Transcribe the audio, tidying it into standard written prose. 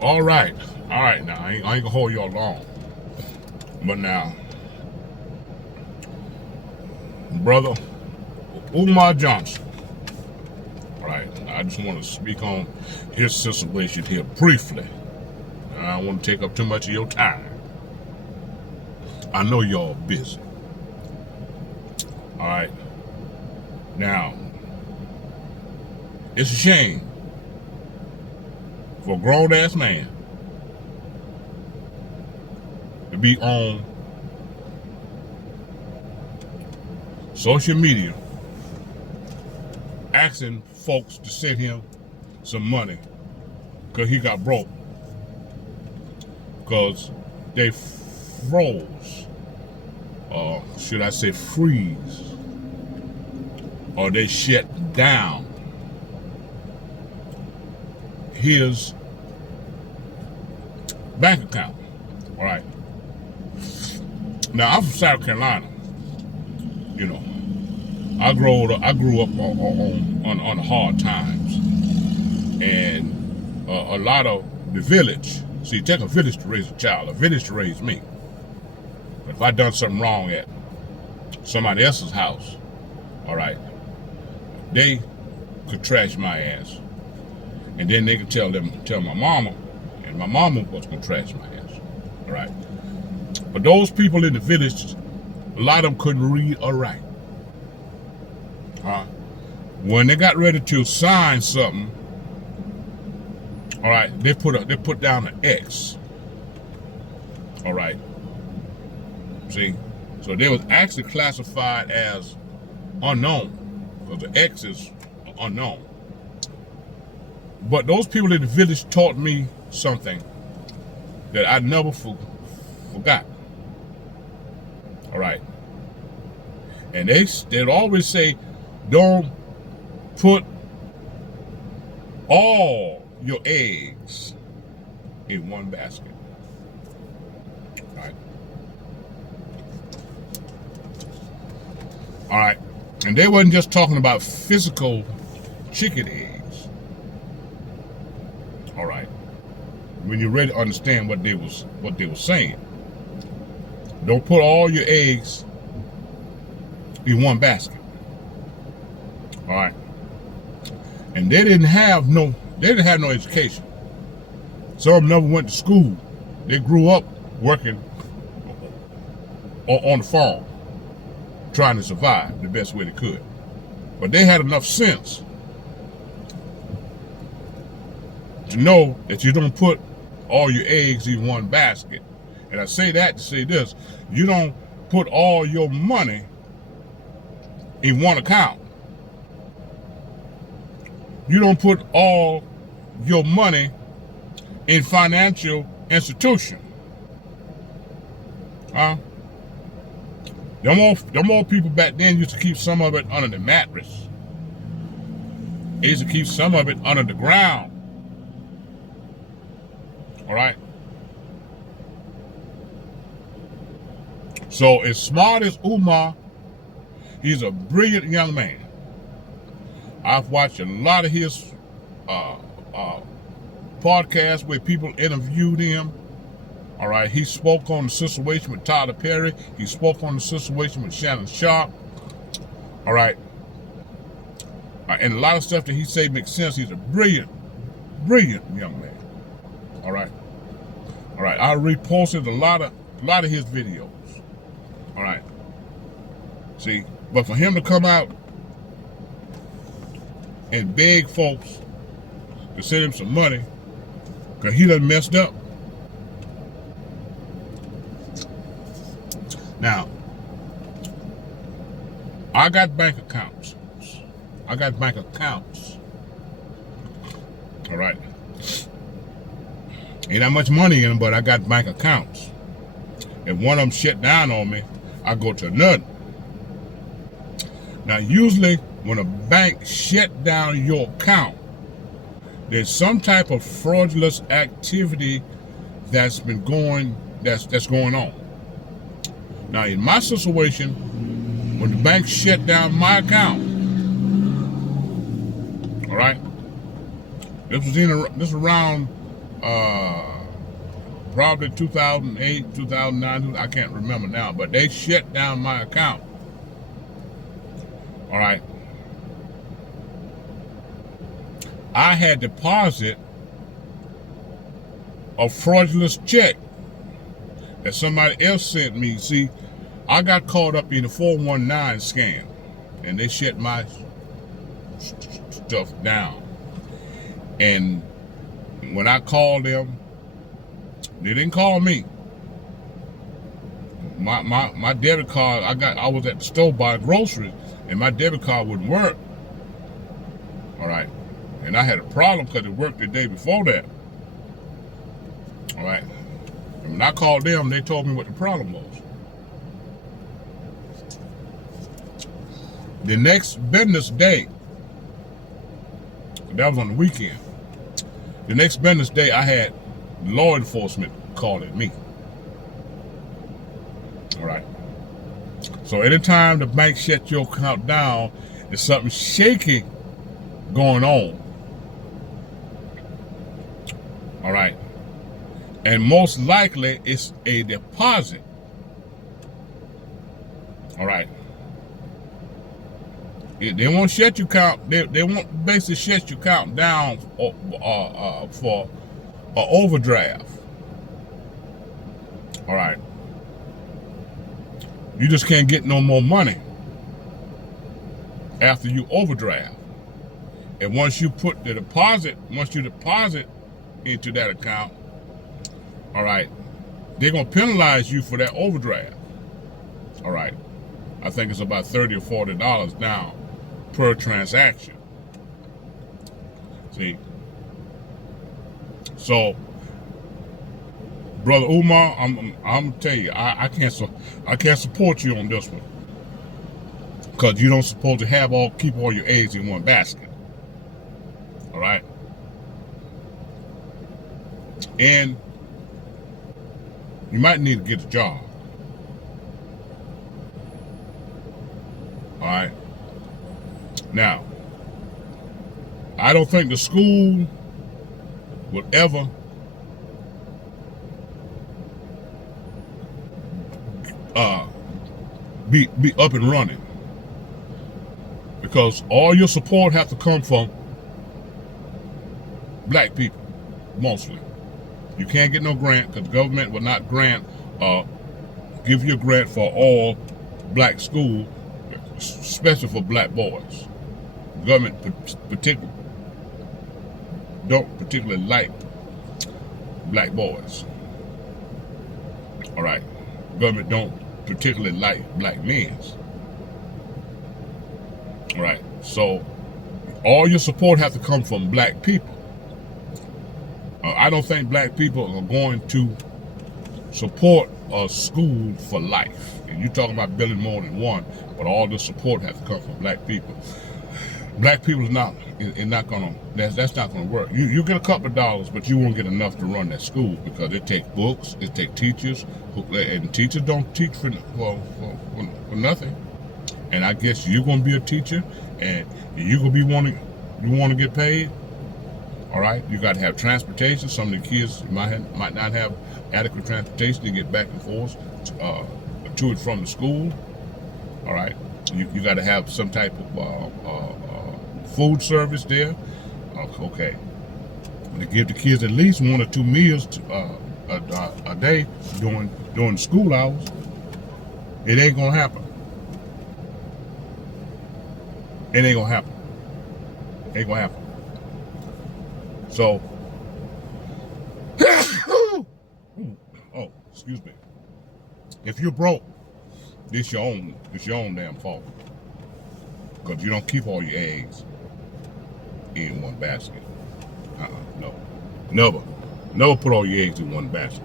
All right. Now I ain't gonna hold y'all long. But now, brother Umar Johnson. All right. I just want to speak on his situation here briefly. I don't want to take up too much of your time. I know y'all busy. All right. Now, it's a shame for a grown ass man to be on social media asking folks to send him some money because he got broke, because they froze, or should I say freeze, or they shut down his bank account. All right. Now I'm from South Carolina. You know, I grew up on the hard times, and a lot of the village. See, it takes a village to raise a child, a village to raise me. But if I done something wrong at somebody else's house, all right, they could trash my ass, and then they could tell my mama, and my mama was gonna trash my ass. All right. But those people in the village, a lot of them couldn't read or write. When they got ready to sign something, all right, they put down an X. All right. See, so they was actually classified as unknown, because the X is unknown. But those people in the village taught me something that I never forgot. All right. And they'd always say, don't put all your eggs in one basket. All right. All right. And they wasn't just talking about physical chicken eggs. All right. When you really understand what they were saying. Don't put all your eggs in one basket. All right. And they didn't have no education. Some of them never went to school. They grew up working on the farm, trying to survive the best way they could. But they had enough sense to know that you don't put all your eggs in one basket. And I say that to say this: you don't put all your money in one account. You don't put all your money in financial institution. Them old people back then used to keep some of it under the mattress. They used to keep some of it under the ground. All right. So as smart as Umar, he's a brilliant young man. I've watched a lot of his podcasts where people interviewed him. All right, he spoke on the situation with Tyler Perry. He spoke on the situation with Shannon Sharp. All right, and a lot of stuff that he said makes sense. He's a brilliant young man. All right. I reposted a lot of his videos. All right. See, but for him to come out and beg folks to send him some money because he done messed up. Now, I got bank accounts. All right. Ain't that much money in them, but I got bank accounts. If one of them shut down on me, I go to another. Now, usually when a bank shut down your account, there's some type of fraudulent activity that's going on. Now, in my situation, when the bank shut down my account, all right, this was around probably 2008, 2009, I can't remember now, but they shut down my account. All right. I had deposited a fraudulent check that somebody else sent me. See, I got caught up in the 419 scam, and they shut my stuff down. And when I called them, they didn't call me. My debit card, I was at the store buying groceries, and my debit card wouldn't work. All right. And I had a problem because it worked the day before that. All right. And when I called them, they told me what the problem was. The next business day, that was on the weekend. The next business day, I had law enforcement calling me. All right. So anytime the bank shuts your account down, there's something shaky going on. All right. And most likely it's a deposit. All right. They won't shut your account. They won't basically shut your account down for an overdraft. All right. You just can't get no more money after you overdraft. And once you deposit into that account, all right, they're gonna penalize you for that overdraft. All right. I think it's about $30 or $40 now per transaction. See? So, Brother Umar, I'm gonna tell you, I can't support you on this one, because you don't supposed to keep all your eggs in one basket. All right. And you might need to get a job. All right. Now, I don't think the school would ever be up and running, because all your support has to come from black people, mostly. You can't get no grant, because the government will not give you a grant for all black schools, especially for black boys. The government don't particularly like black boys. All right. The government don't particularly like black men. All right. So all your support has to come from black people. I don't think black people are going to support a school for life. And you're talking about building more than one, but all the support has to come from black people. Black people is not gonna. That's not gonna work. You get a couple of dollars, but you won't get enough to run that school, because it takes books, it takes teachers, and teachers don't teach for nothing. And I guess you're gonna be a teacher, and you're gonna be you want to get paid. All right, you got to have transportation. Some of the kids might not have adequate transportation to get back and forth to and from the school. All right, you got to have some type of food service there. Okay, to give the kids at least 1 or 2 meals a day during school hours. It ain't gonna happen. It ain't gonna happen. Ain't gonna happen. So, oh, excuse me. If you're broke, it's your own damn fault, because you don't keep all your eggs in one basket. No, never put all your eggs in one basket.